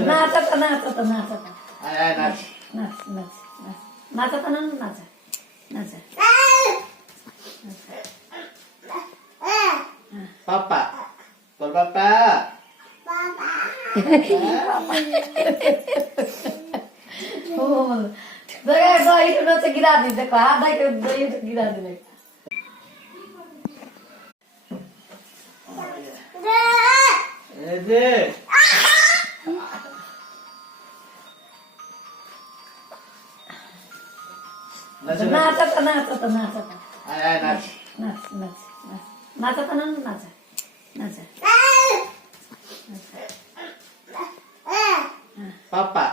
नाचत नाचत नाचत नाच नाच नाच नाचत ना नाच नाच पप्पा बोल पप्पा हो सगळ्या इकडचं गिरा दिसतं का हा इकडं गिरा दिलं नाचत नाचत नाचत नाच नाच नाच नाचत ना नाच नाच पप्पा